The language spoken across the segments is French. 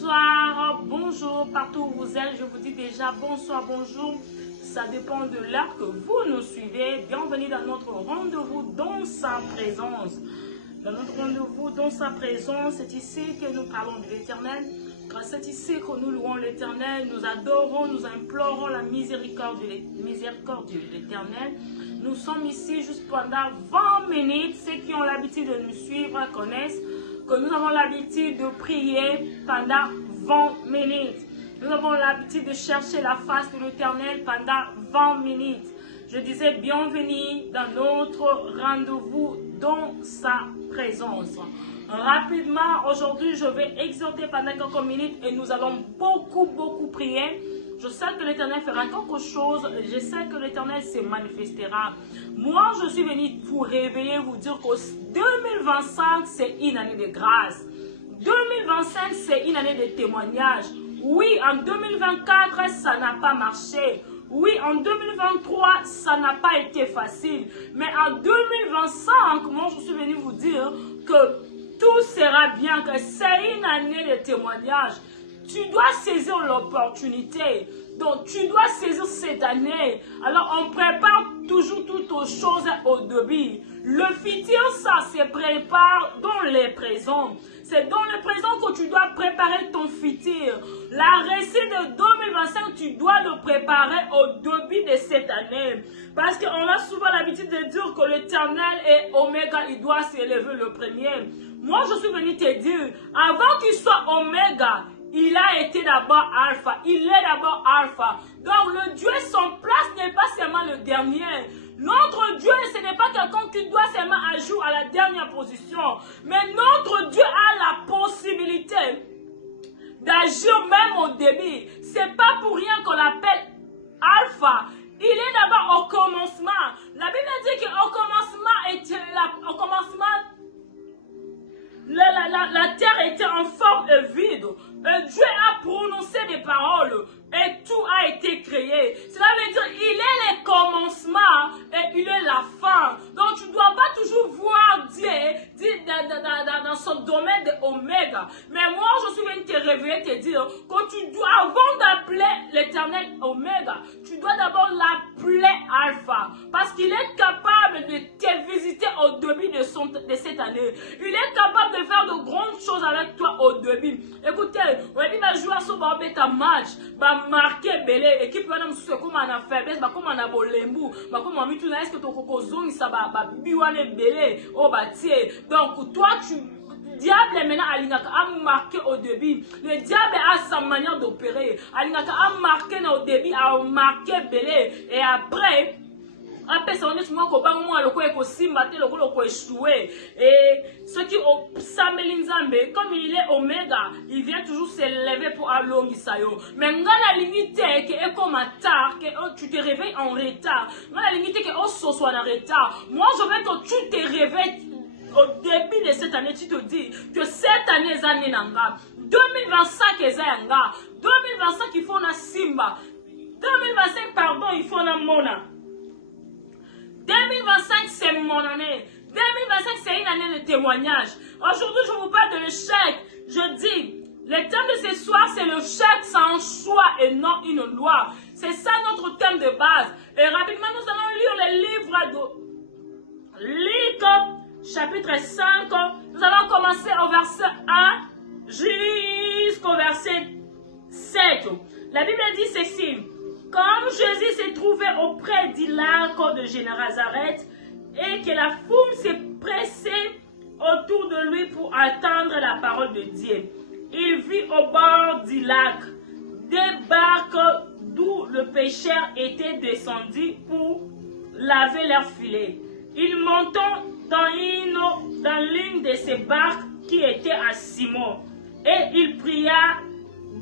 bonsoir, bonjour, partout où vous êtes, je vous dis déjà bonsoir, bonjour. Ça dépend de l'heure que vous nous suivez. Bienvenue dans notre rendez-vous dans sa présence. Dans notre rendez-vous dans sa présence, c'est ici que nous parlons de l'Éternel. C'est ici que nous louons l'Éternel, nous adorons, nous implorons la miséricorde de l'Éternel. Nous sommes ici juste pendant 20 minutes. Ceux qui ont l'habitude de nous suivre connaissent que nous avons l'habitude de prier pendant 20 minutes. Nous avons l'habitude de chercher la face de l'Éternel pendant 20 minutes. Je disais bienvenue dans notre rendez-vous dans sa présence. Rapidement, aujourd'hui, je vais exhorter pendant quelques minutes et nous allons beaucoup prier. Je sais que l'Éternel fera quelque chose. Je sais que l'Éternel se manifestera. Moi, je suis venu vous réveiller, vous dire que 2025, c'est une année de grâce. 2025, c'est une année de témoignage. Oui, en 2024, ça n'a pas marché. Oui, en 2023, ça n'a pas été facile. Mais en 2025, moi, je suis venu vous dire que tout sera bien, que c'est une année de témoignage. Tu dois saisir l'opportunité. Donc, tu dois saisir cette année. Alors, on prépare toujours toutes aux choses au début. Le futur, ça se prépare dans les présents. C'est dans le présent que tu dois préparer ton futur. La réussite de 2025, tu dois le préparer au début de cette année. Parce qu'on a souvent l'habitude de dire que l'Éternel est Oméga, il doit s'élever le premier. Moi, je suis venu te dire, avant qu'il soit Oméga, il a été d'abord Alpha. Il est d'abord Alpha. Donc, le Dieu sans place n'est pas seulement le dernier. Notre Dieu, ce n'est pas quelqu'un qui doit seulement agir à la dernière position. Mais notre Dieu a la possibilité d'agir même au début. Ce n'est pas pour rien qu'on l'appelle Alpha. Il est d'abord au commencement. La Bible dit qu'au commencement, la terre était en forme vide. Dieu a prononcé des paroles et tout a été créé. Cela veut dire qu'il est le commencement et il est la fin. Donc tu ne dois pas toujours voir Dieu dans son domaine d'Oméga. Mais moi je suis venu te réveiller, te dire que tu dois, avant d'appeler l'Éternel Oméga, tu dois d'abord l'appeler Alpha. Parce qu'il est capable de te visiter au début de cette année. Il est capable de faire de grandes choses avec toi au début. Écoutez, on a dit ma joueur sur un match, va marquer belé, équipe va nous se comme on a faiblesse, comme on a bolembu, comme on a mis tout est-ce que ton cocozone ça va biwane belé, oh bah tiens. Donc toi tu diable est maintenant Alingaka a marqué au début. Le diable a sa manière d'opérer. Alingaka a marqué au début, a marqué belé et après. Et ceux qui ont Samelinzambe, comme il est Oméga, il vient toujours s'élever pour Alongisayo. Mais la limite que comme tard, que tu te réveilles en retard. La limite que tu sois en retard. Moi, je veux que tu te réveilles au début de cette année. Tu te dis que cette année est année nanga. 2025 est nanga. 2025 il faut na Simba. 2025 pardon il faut na Mona. 2025, c'est mon année. 2025, c'est une année de témoignage. Aujourd'hui, je vous parle de l'échec. Je dis, le thème de ce soir, c'est le chèque sans choix et non une loi. C'est ça notre thème de base. Et rapidement, nous allons lire le livre de Luc, chapitre 5. Nous allons commencer au verset 1 jusqu'au verset 7. La Bible dit ceci. Comme Jésus s'est trouvé auprès du lac de Génézareth et que la foule s'est pressée autour de lui pour attendre la parole de Dieu, il vit au bord du lac des barques d'où le pêcheur était descendu pour laver leurs filets. Il monta dans l'une de ces barques qui était à Simon et il pria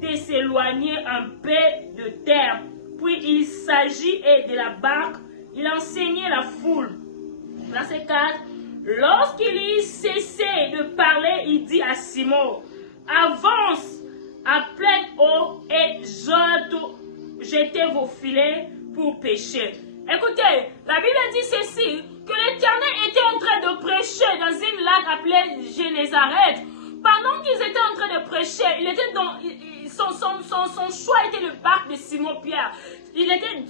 de s'éloigner un peu de terre. Puis il s'agit de la barque, il enseignait la foule. Verset 4. Lorsqu'il eut cessé de parler, il dit à Simon, avance à pleine eau et jetez vos filets pour pêcher. Écoutez, la Bible dit ceci, que l'Éternel était en train de prêcher dans une lac appelée Génézareth. Pendant qu'ils étaient en train de prêcher, il était dans, son choix était le barque de Simon-Pierre. Il était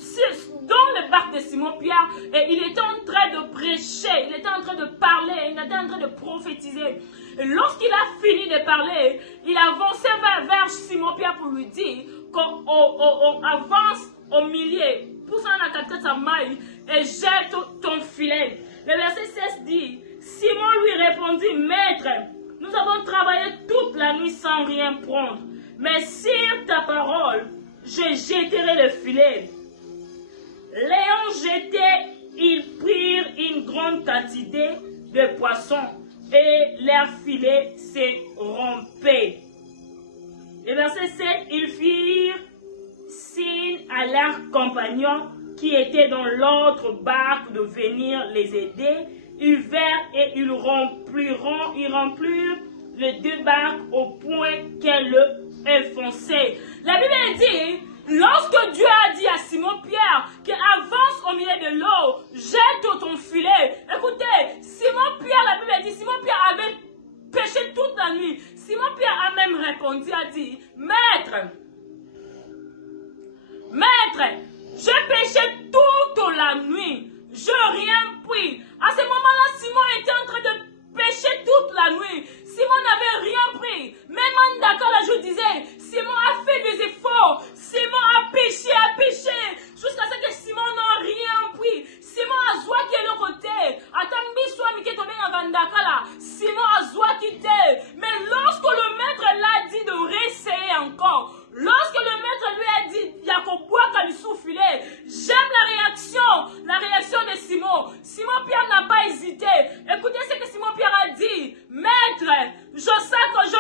dans le barque de Simon-Pierre et il était en train de prêcher, il était en train de parler, il était en train de prophétiser. Et lorsqu'il a fini de parler, il avançait vers Simon-Pierre pour lui dire qu'on avance au milieu, pousse en la tête sa maille et jette ton filet. Le verset 16 dit, Simon lui répondit, Maître, nous avons travaillé toute la nuit sans rien prendre, mais sur ta parole, je jetterai le filet. L'ayant jeté, ils prirent une grande quantité de poissons et leur filet s'est rompé. Le verset 7, ils firent signe à leurs compagnons qui étaient dans l'autre barque de venir les aider. Ils vinrent et ils remplirent les deux barques au point qu'elles enfonçaient. La Bible dit, lorsque Dieu a dit à Simon-Pierre qu'il avance au milieu de l'eau, jette ton filet. Écoutez, Simon-Pierre, la Bible dit, Simon-Pierre avait péché toute la nuit. Simon-Pierre a même répondu, a dit, Maître, j'ai péché toute la nuit, je n'ai rien pris. À ce moment-là, Simon était en train de pécher toute la nuit. Simon n'avait rien pris. Même d'accord, là, je disais, Simon a fait des efforts. Simon a péché, jusqu'à ce que Simon n'a rien pris. Simon a zoua qui est le côté. Attends, soit Miké tombé en Vandakala. Simon a zoua quitté. Mais lorsque le maître l'a dit de réessayer encore, lorsque le maître lui a dit, Yakoboua Kalissou filet, j'aime la réaction de Simon. Simon-Pierre n'a pas hésité. Écoutez ce que Simon-Pierre a dit. Maître, je sais que je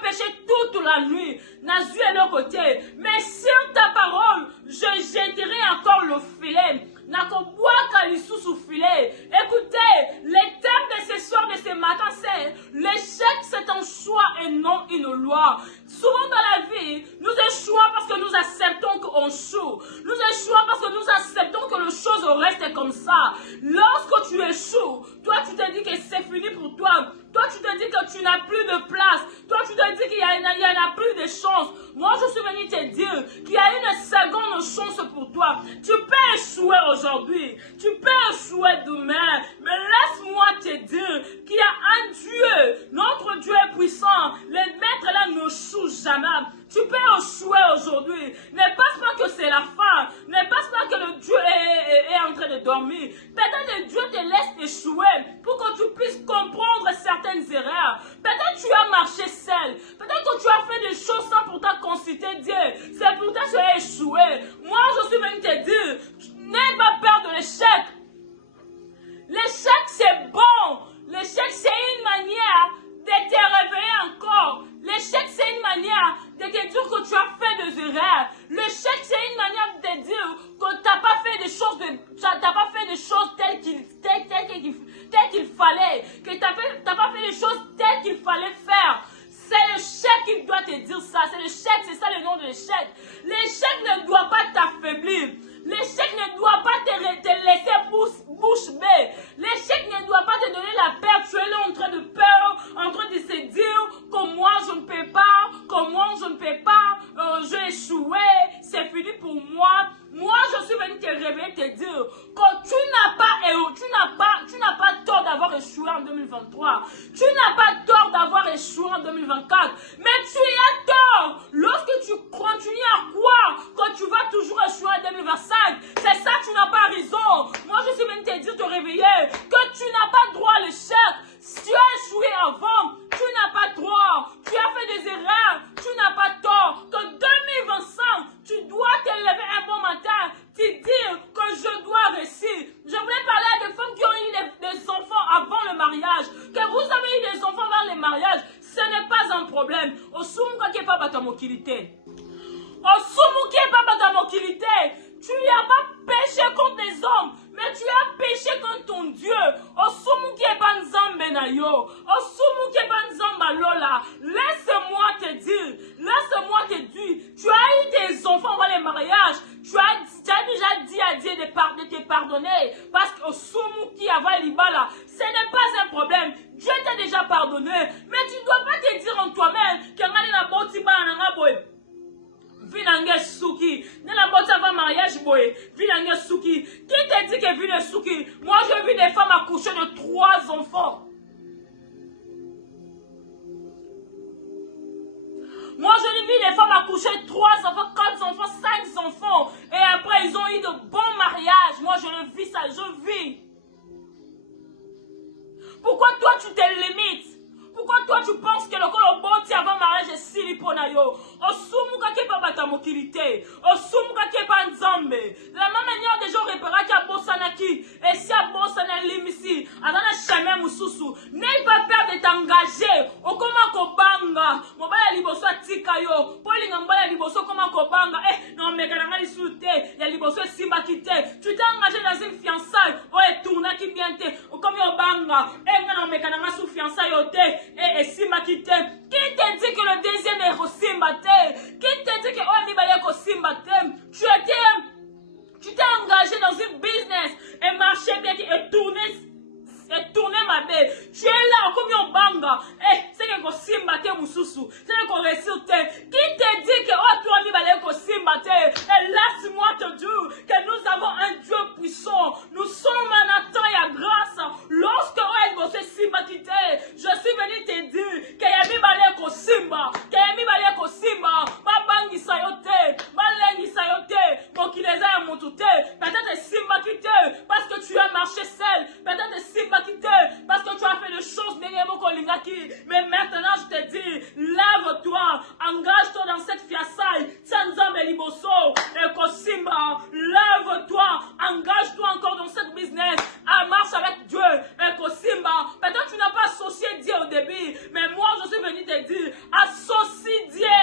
péchais toute la nuit. Nazu est le côté. Mais sur ta parole, je jetterai encore le filet. Nakoboua Kalissou sous filet. Écoutez, les thèmes de ce soir, de ce matin, c'est l'échec, c'est un choix et non une loi. Souvent dans la vie, nous échouons parce que nous acceptons qu'on choue. Nous échouons parce que nous acceptons que les choses restent comme ça. Lorsque tu échoues, toi tu te dis que c'est fini pour toi. Toi tu te dis que tu n'as plus de place. Toi tu te dis qu'il n'y en a plus de chance. Moi je suis venu te dire qu'il y a une seconde chance pour toi. Tu peux échouer aujourd'hui. Tu peux échouer demain. Mais laisse-moi te dire qu'il y a un Dieu. Notre Dieu est puissant. Les maîtres là ne échouent jamais. Tu peux échouer aujourd'hui. Ne pense pas que c'est la fin. Ne pense pas que le Dieu est en train de dormir. Peut-être que Dieu te laisse échouer pour que tu puisses comprendre certaines erreurs. Peut-être que tu as marché seul. Peut-être que tu as fait des choses sans pourtant consulter Dieu. C'est pour ça que tu as échoué. Moi, je suis venu te dire, n'aie pas peur de l'échec. L'échec, c'est bon. L'échec, c'est une manière de te réveiller encore. L'échec, c'est une manière de te dire que tu as fait des erreurs. L'échec, c'est une manière de te dire que tu n'as pas fait des choses, telles qu'il fallait. Que tu n'as pas fait des choses telles qu'il fallait faire. C'est l'échec qui doit te dire ça. C'est l'échec, c'est ça le nom de l'échec. L'échec ne doit pas t'affaiblir. L'échec ne doit pas te laisser bouche bée. L'échec ne doit pas te donner la peur. Tu es là en train de peur, en train de se dire que moi je ne peux pas, j'ai échoué, c'est fini pour moi. Moi je suis venu te réveiller, te dire que tu n'as pas tort d'avoir échoué en 2023. Tu n'as pas tort d'avoir échoué en 2024. Mais tu as tort lorsque tu continues à croire que tu vas toujours échouer en 2025. C'est ça, tu n'as pas raison. Moi je suis venu te dire, te réveiller, que tu n'as pas droit à l'échec. Si tu as échoué avant, tu n'as pas droit. Tu as fait des erreurs, tu n'as pas tort. Que 2025, tu dois te lever un bon matin, te dire que je dois réussir. Je voulais parler à des femmes qui ont eu des enfants avant le mariage. Que vous avez eu des enfants avant le mariage, ce n'est pas un problème. Osumuka qui est pas batamokilité. Osumu qui est pas batamokilité. Tu n'as pas péché contre les hommes, mais tu as péché contre ton Dieu. Osumu qui est pas nzambe na yo. Osumu qui est pas nzamba lola. Laisse-moi te dire, tu as eu tes enfants avant le mariage. Tu as déjà dit à Dieu de te pardonner. Parce que Osumu qui avait l'ibala, ce n'est pas un problème. Dieu t'a déjà pardonné. Mais tu ne dois pas te dire Souki? Qui t'a dit qu'elle vit de Souki? Moi, j'ai vu des femmes accoucher de 3 enfants. Moi, je vu des femmes accoucher 3 enfants, 4 enfants, 5 enfants. Et après, ils ont eu de bons mariages. Moi, je le vis ça, je vis. Pourquoi toi, tu te limites? Pourquoi toi, tu penses que le coloboti avant mariage est siliponayo? Osumuka qui pas batamokilité. Osumuka qui pas nzambe. De la même manière, des gens repérera qu'il y a Bossanaki. Et si y a Bossana limisi, attendez, jamais moussousou. N'aie pas peur de t'engager. Okoma kobanga. Mobala liboso tikayo. Pauline mbala liboso koma kobanga. Eh, non, mais quand on a souté, il y a liboso simba quitté. Tu t'es engagé dans une fiançaille. Oh, et tourna qui vient te. Comme yobanga. Eh, non, mais quand on a sous fiançaille, et Simba qui te dit que le deuxième est Simba te? Qui te dit que oh Simba te? Tu t'es engagé dans une business et marché bien et tourné ma belle. Tu es là comme un banga. Eh, c'est que Simba te moussousou. C'est que réussite. Qui te dit que oh toi mi balé ko Simba te? Et laisse-moi te dire que nous avons un Dieu puissant. Nous sommes en temps et à grâce. Lorsque oh elle bosse Simba qui te, je suis venu te dire que yami balé ko Simba, que yami balé ko Simba. Ma bangi sayote, ma lengi sayote, mon qui les a monté. Peut-être Simba qui te, parce que tu as marché seul. Peut-être Simba qui te, parce que tu as fait des choses mais maintenant je te dis, lève-toi, engage-toi dans cette fiançaille, Tsanzambe Liboso, et Kosimba, lève-toi, engage-toi encore dans cette business, marche avec Dieu, et Kosimba. Peut-être tu n'as pas associé Dieu au début, mais moi je suis venu te dire, associe Dieu,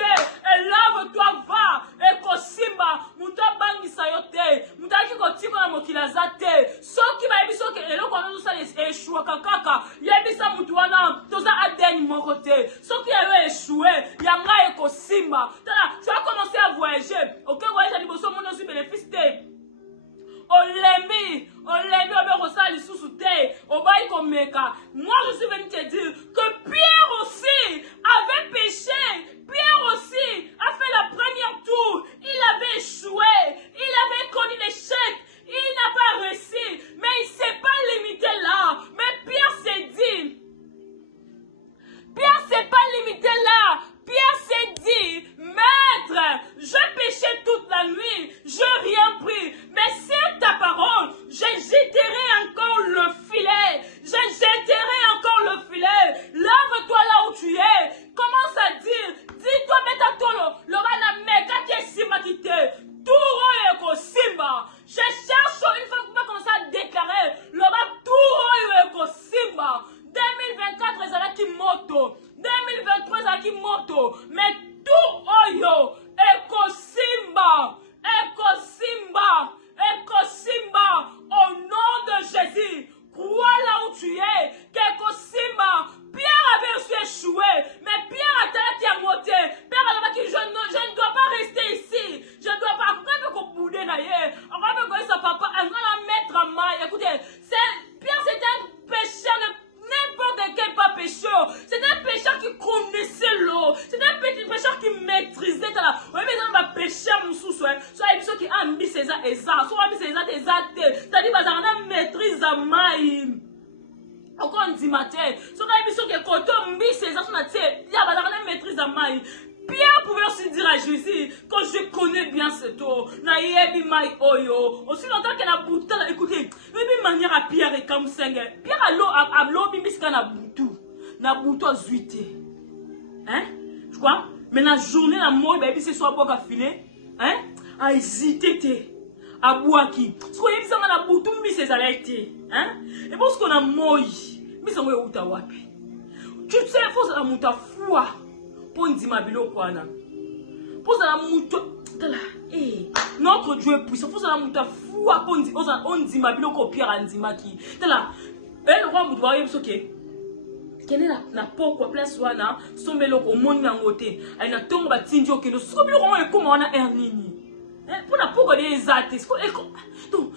et lève-toi, va, et Kosimba, Mouta Bangi Sayote, Mouta Kiko na Mokilazate, Soki Baibiso, et là quand nous sommes échoués, Kaka, Yebisa Mutuana, Toza Aden mon côté, Soki avait échoué, Yanga et Kosimba, tu as commencé à voyager, ok, voyage à Liboso, mon aussi bénéfice. Olemi, Oberosali sous-souté, Obaï Komeka. Moi, je suis venu te dire que Pierre aussi avait péché. Pierre aussi a fait la première tour. Il avait échoué. Il avait connu l'échec. Il n'a pas réussi. Mais il ne s'est pas limité là. Mais Pierre s'est dit. Pierre ne s'est pas limité là. Pierre s'est dit, Maître, je péchais toute la nuit, je rien pris, mais c'est ta parole, je jetterai encore le filet, lave-toi là où tu es, commence à dire, dis-toi, Metatolo, le bana mega qui est Simba qui te, Touro et Simba, je cherche une fois que tu commencer à déclarer, le bana Touro et Simba, 2024 ezala ki moto, 2023 ezala ki moto, mais tout oyo ekosimba, au nom de Jésus, crois là où tu es, qu'ekosimba, Pierre avait aussi échoué, mais Pierre a été à monter, Pierre a dit je ne dois pas rester ici, je ne dois pas, papa, mettre en main, écoutez, Pierre c'était un pécheur de n'importe quel pas pécheur. C'était un pécheur qui connaissait l'eau. C'était un petit pécheur qui maîtrisait la. Oui, mais on va pécher mon sous-soi. Soit il y a des qui ont mis ses ça. Soit mis ses c'est-à-dire qu'on a maîtrise à maïm. Encore on dit matin. Soit il y a des qui ont mis ses il y a une maîtrise à maïm. Pierre pouvait aussi dire à Jésus que je connais bien cette eau. Aussi longtemps qu'elle a bouté, écoutez, de manière à Pierre et comme ça, Pierre a l'eau, bisqu'à na boutou. Na boutou à zuité. Hein? Je crois. Mais la journée, la mort, baby, c'est soit bon qu'à filer. Hein? À hésiter, à boire qui. Ce qu'on a dit, c'est qu'on a boutou, mais c'est ça a été. Hein? Et pour ce qu'on a mort, mais c'est qu'on a wapi. Tu sais, il faut que la mouta foi. Pour dire ma bilo quoi là. Pour ça la mouta. Notre Dieu est puissant. Pour ça la mouta foi pour dire on dit ma bilo ko Pierre andima qui. Là. Elle roi vous voyez ce que. Quelle est la pourquoi place wana sombelo ko monde ngote. Elle na tongo ba tinjo ke no sombelo ko e comment on a ernini. Pour la pourquoi des athées. Donc,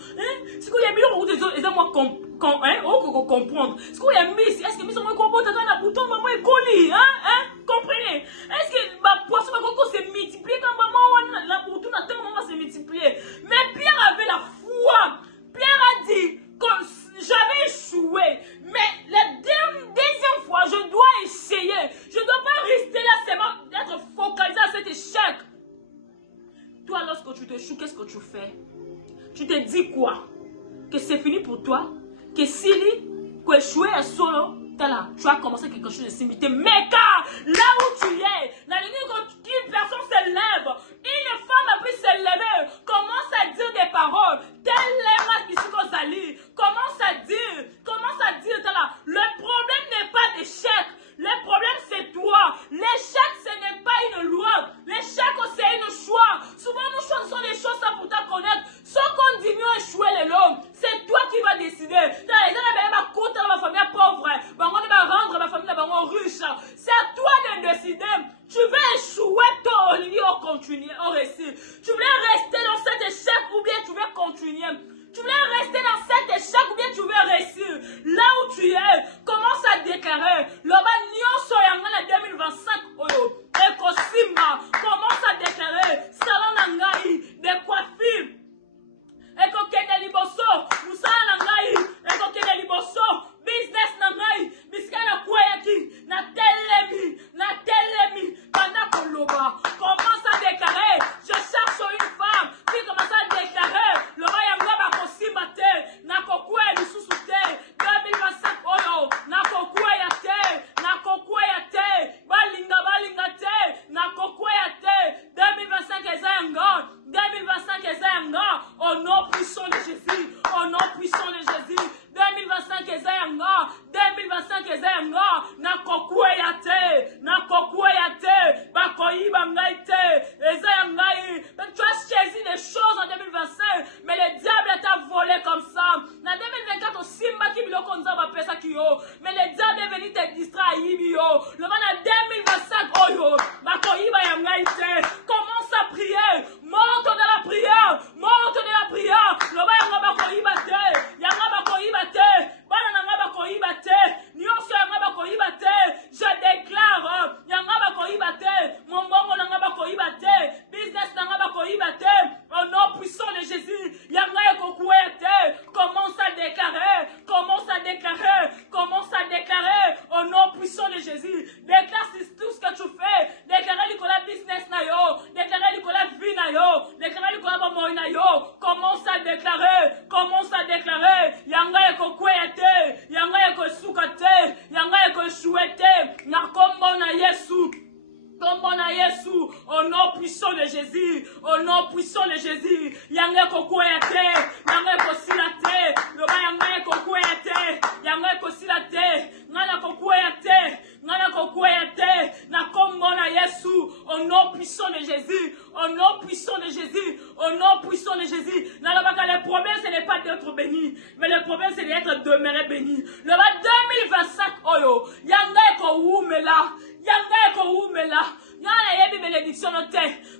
c'est qu'il y a mis le des autres, moi comprendre. Ce qu'il y a mis, est-ce que mis on comprend dans la bouton maman est collé, comprenez? Est-ce que ma poisson va s'est multiplié quand maman la bouton attend maman va se multiplier. Mais puis t'échoues, qu'est-ce que tu fais? Tu te dis quoi? Que c'est fini pour toi? Que Sili, que échouer est solo, tu as commencé quelque chose de similaire. Mais car, là où tu es, dans une personne se lève, une femme peut se lever, commence à dire des paroles, tel est ma Zali, commence à dire, le problème n'est pas d'échec, le problème c'est toi. L'échec ce n'est pas une loi, l'échec c'est un choix. Souvent nous choisissons des choses sans pourtant connaître. Ce qu'on dit mieux échouer les l'homme, c'est toi qui vas décider. Ma famille pauvre, on va rendre ma famille riche. C'est à toi de décider. Tu veux échouer toi au continuer au récit. Tu veux rester dans cet échec ou bien tu veux continuer. Tu veux rester dans cet échec ou bien tu veux réussir. Là où tu es, commence à déclarer. L'Oba Nyonso Yangana 2025. Et Kosima, commence à déclarer. Salon Nangai, des coiffures. Et Kokene Liboso, Moussa Nangai, et Kokene Liboso, business Nangai, Miskana Kwayaki, na telemi, Panakoloba. Commence à déclarer. Je cherche une femme qui commence à déclarer. L'Oba Yangaba Kosimate, Nakokwe Lissusute, 2025 Oyo, Nakokwe Yate, Balinga Te, Nakokwe Yate, 2025 Ezayanga, 2025 Ezayanga, au nom puissant de Jésus, au nom puissant de Jésus, 2025 Ezayanga, 2025 Ezayanga, Nakokwe Yate, Bakoyiba Ngaite, Ezayangai. Tu as saisi des choses en 2025, mais le diable t'a volé comme ça. En 2024, au Simba qui biloko nzaba pesa kiyo, mais le diable est venu te distraire yo. Le man en 2025, oyo, Bakoyiba Yangaite. Commence à prier, monte dans la prière, le ba yanga Bakoyiba te, Bananga Bakoyiba te, Nyonso Yanga Bakoyiba te. Je déclare, Yanga Bakoyiba te, mon bongo Nanga Bakoyiba te, business Nanga Bakoyiba te, au nom puissant de Jésus, Yanga Ekokoué te. Commence à déclarer, au nom puissant de Jésus. Déclare tout ce que tu fais. Déclare Nicolas business na yo, déclare Nicolas vie na yo, déclare Nicolas bomoy na yo. Commence à déclarer, Yanga Ekokoué te, Yanga Ekosuka te, Yanga Ekoshoué te, na kombo na Yesu. Au nom puissant de Jésus, Yanga Kokoyate, Yanga Kosilate, Loba Yanga Kokoyate, Yanga Kosilate, Nana Kokoyate, na kombo na Yesu, au nom puissant de Jésus, le problème ce n'est pas d'être béni, mais le problème c'est d'être demeuré béni. Le 2025, Oyo, Yanga Koumela. Bénédiction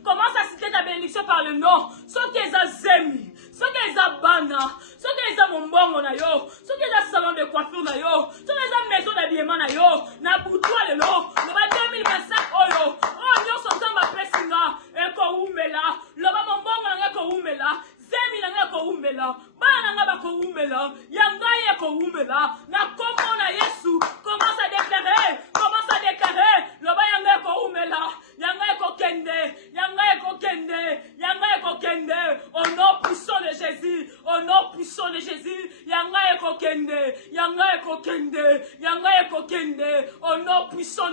commence à citer ta bénédiction par le nom. Ce qui est Zemi, ce qui est Bana, ce qui est Mombongo na yo, ce qui est salon de coiffure na yo, ce qui est maison d'habillement na yo, na boutoir le lo, le 2025 oyo, oh nyonso samba pesinga, eko umela, le Mombongo na eko umela, Zemi na eko umela, Bana na bako umela, Yanga eko umela, na kombo na Yesu, commence à déclarer, le Yanga eko umela, Yanga eko kende, au nom puissant de Jésus, Yanga eko kende, au nom puissant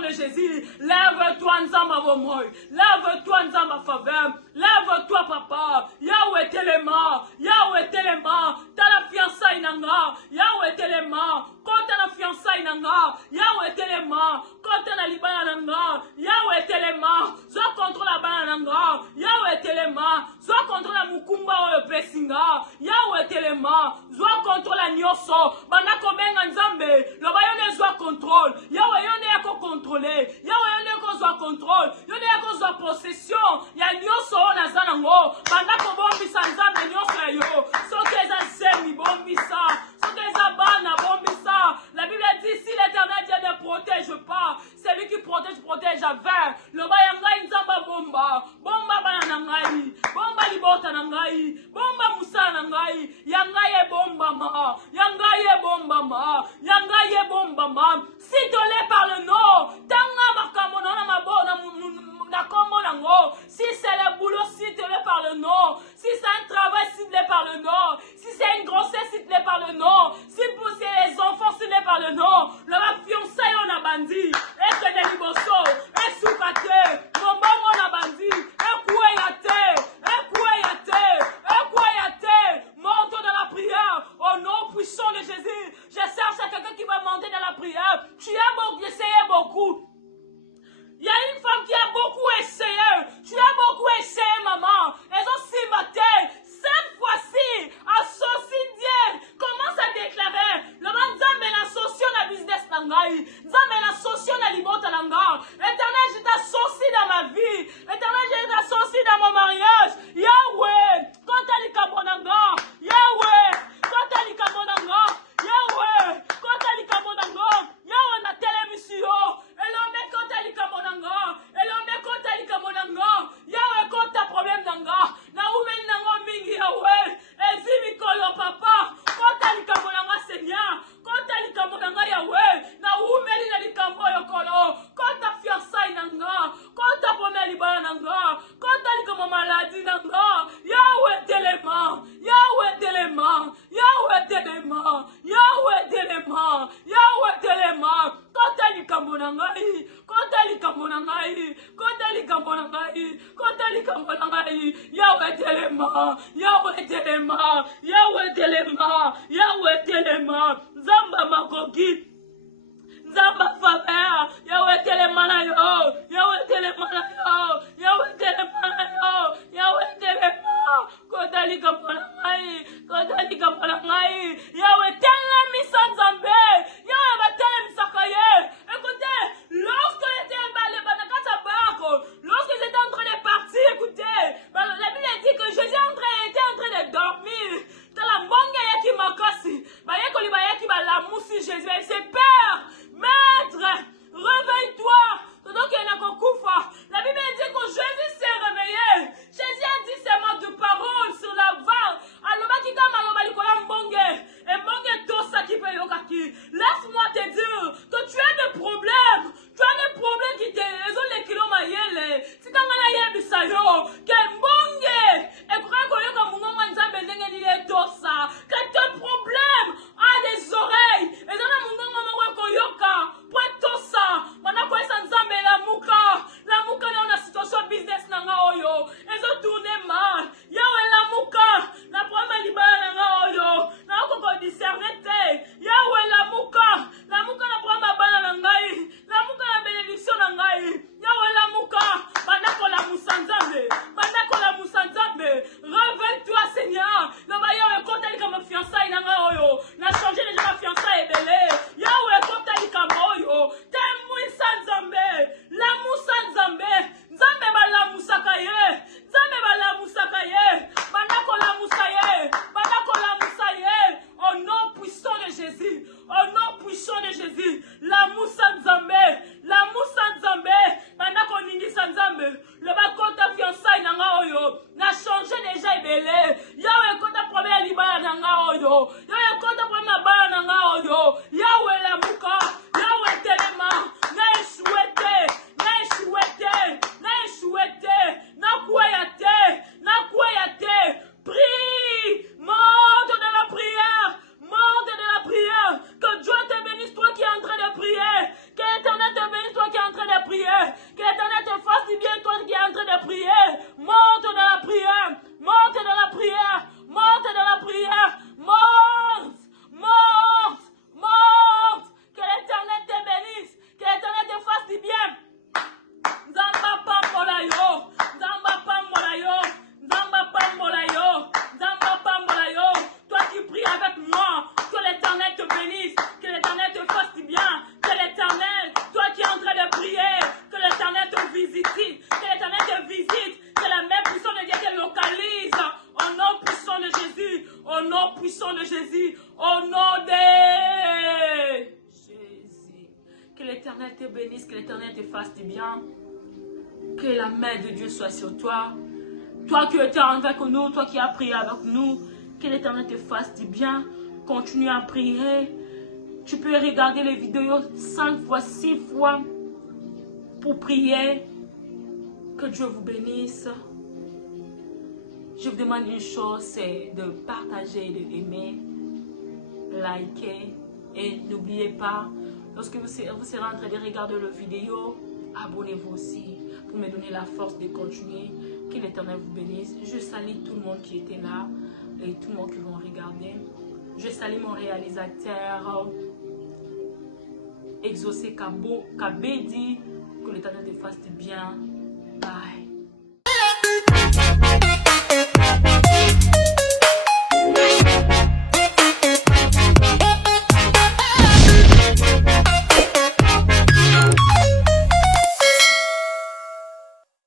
de Jésus, lève-toi Nzamba Bomoy, lève-toi Nzamba Faveur, lève-toi Papa, Yahweh Telema, t'as la fiançailles nanga, Yahweh Telema, quand t'as la fiançailles nanga, Yahweh Telema, quand t'as la libana nanga, Yahweh Telema, soit contre la bananga, Yahweh Telema, soit contre la mukumba ou le pesinga, Yahweh Telema, soit contre la nyoso, bana kobenga nzambe, le bayone soit contrôle, Yahweh yone yako contrôler, Yahweh yone yako soit contrôle, yone yako soit possession, ya nyoso na zanango, bana kobombisa nzambe nyoso ya yo, soke za semi bombisa, soke za bana bombisa. La Bible dit si l'Éternel Dieu ne protège pas, c'est lui qui protège avec. Le bayanga nzamba bomba bana nangai, bomba libota nangai, bomba musa nangai, yangaye bomba ma, si tu l'es par le nom, tanga makamona na mabona na kombo nango, si c'est le boulot ngai, kota likambo na ngai, kota likambo na ngai. Yahweh telema, Yahweh telema, Yahweh telema, Yahweh telema. Nzamba makoki, Nzamba faveur, Yahweh telema na yo, Yahweh telema na yo, Yahweh telema na yo, Yahweh telema. Kota likambo na ngai, kota likambo na ngai. Yahweh telema Nzambe, Yahweh batele misakaye. Écoutez, lorsque j'étais lorsque j'étais en train de partir, écoutez, la Bible dit que Jésus était en train de dormir. La monga yaki makasi, bayekoli bayaki balamusi Jésus. Il s'est peur, maître, réveille-toi. Donc il y a kokufa. La Bible dit que Jésus s'est réveillé. Jésus a dit ses mots de parole sur la vague. Alors qui t'a maloba likola mbonge. Et mbonge tosa qui peut yokaki. Laisse-moi te dire que tu as des problèmes. Tu as des problèmes qui te raisonnent les kilos mayele. Si tu as un bisayo, que mbonge. Et pour un collègue comme mon nzambe ndenge ni tosa. Que tes problèmes ont des oreilles. Et dans mon maman koyoka. Pour tosa. Mana kwa nzambe la muka na una situation business na nga oyo. Ezo tourner mal. Yawe la muka. Na proma libana na nga oyo. Na ko discerner te. Yawe la muka na proma bana na ngai. La muka na bénédiction na ngai. Yawe la muka. Bandako la musanzambe. Bandako la musanzambe. Réveille-toi Seigneur. Na ba yawe kota li kama fiançailles na nga oyo. Na changer déjà ma fiançailles belé. Yawe kota li kama oyo. Temui sanzambe. La musanzambe. Nzambe ba la musakaye. Nzambe ba la musakaye. Bandako la musaye. Bandako la musaye. Au nom puissant de Jésus. Au nom puissant de Jésus. La musanzambe. La musanzambe. Bandako ningi sanzambe. Le bakota fiançailles nanga oyo. Na changé déjà belé. Yawe kota problème libala nanga oyo. Yawe kota problème bala nanga oyo. Yawe la muka. Yawe telema. Na échoué. Na échoué. Na échoué. Na kwayate. Prie. Monte de la prière. Monte de la prière. Que Dieu te bénisse, toi qui es en train de prier. Que l'Éternel te bénisse, toi qui es en train de prier. Que l'Éternel te fasse du bien, toi qui es en train de prier. Monte de la prière. Monte de la prière. Monte de la prière. Monte. Monte. Monte. Que l'Éternel te bénisse. Que l'Éternel te fasse du bien. Nzamba pambola yo. Nzamba pambola yo. Nzamba pambola yo. Nzamba pambola yo. Toi qui pries avec moi, que l'Éternel te bénisse, que l'Éternel te fasse du bien, que l'Éternel, toi qui es en train de prier, que l'Éternel te visite, que l'Éternel te visite, que la même puissance de Dieu te localise, au nom puissant de Jésus, au nom puissant de Jésus, au nom de Jésus. Que l'Éternel te bénisse, que l'Éternel te fasse du bien, que la main de Dieu soit sur toi. Toi qui étais avec nous, toi qui as prié avec nous, que l'Éternel te fasse du bien. Continue à prier. Tu peux regarder les vidéos 5 fois, 6 fois pour prier. Que Dieu vous bénisse. Je vous demande une chose, c'est de partager, de aimer, liker. Et n'oubliez pas, lorsque vous serez en train de regarder la vidéo, abonnez-vous aussi pour me donner la force de continuer. Que l'Éternel vous bénisse. Je salue tout le monde qui était là et tout le monde qui vont regarder. Je salue mon réalisateur Exaucé Kabedi. Que l'Éternel te fasse du bien. Bye.